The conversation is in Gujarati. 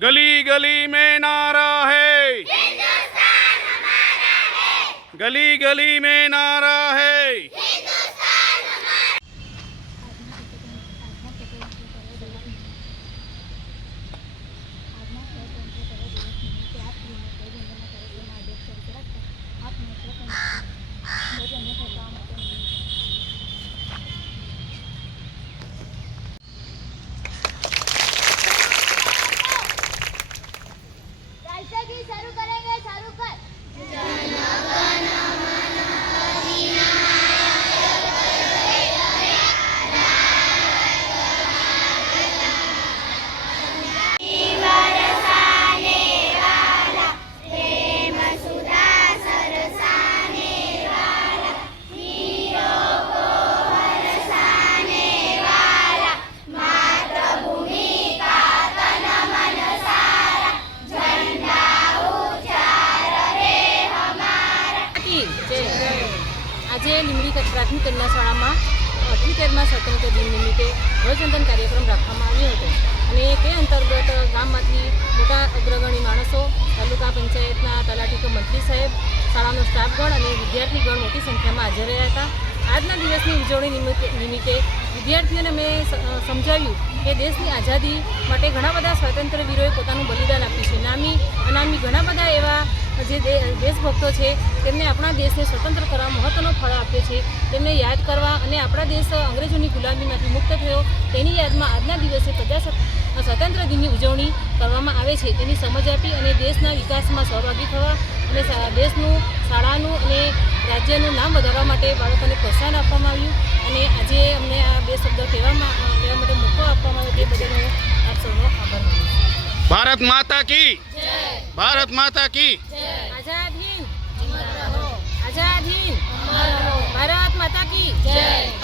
गली गली में नारा है गली गली में नारा है આજે લીમડી પ્રાથમિક કન્યા શાળામાં અઠ્યોતેરમાં સ્વતંત્ર દિન નિમિત્તે ધ્વજવંદન કાર્યક્રમ રાખવામાં આવ્યો હતો. અને તે અંતર્ગત ગામમાંથી મોટા અગ્રગણી માણસો, તાલુકા પંચાયતના તલાટીકો મંત્રી સાહેબ, શાળાનો સ્ટાફગણ અને વિદ્યાર્થીગણ મોટી સંખ્યામાં હાજર રહ્યા હતા. આજના દિવસની ઉજવણી નિમિત્તે નિમિત્તે વિદ્યાર્થીઓને મેં સમજાવ્યું કે દેશની આઝાદી માટે ઘણા બધા સ્વાતંત્ર્ય વીરોએ પોતાનું બલિદાન આપ્યું છે. નામી અનામી ઘણા બધા એવા દેશભક્તો છે તેમને આપણા દેશને સ્વતંત્ર કરવા મહત્ત્વનો ફળ આપ્યો છે. તેમને યાદ કરવા અને આપણા દેશ અંગ્રેજોની ગુલામીમાંથી મુક્ત થયો. તેની યાદમાં આજના દિવસે પ્રજાસત્તા સ્વતંત્ર દિનની ઉજવણી કરવામાં આવે છે. તેની સમજ આપી અને દેશના વિકાસમાં સહભાગી થવા અને દેશનું શાળાનું અને રાજ્યનું નામ વધારવા માટે બાળકોને પ્રોત્સાહન આપવામાં આવ્યું. અને આજે અમને આ બે શબ્દો કહેવામાં કહેવા માટે મોકો આપવામાં આવ્યો. તે બદલ હું આપ સૌનો આભાર માનું ભારત માતા કી! ભારત માતા કી! આઝાદ day.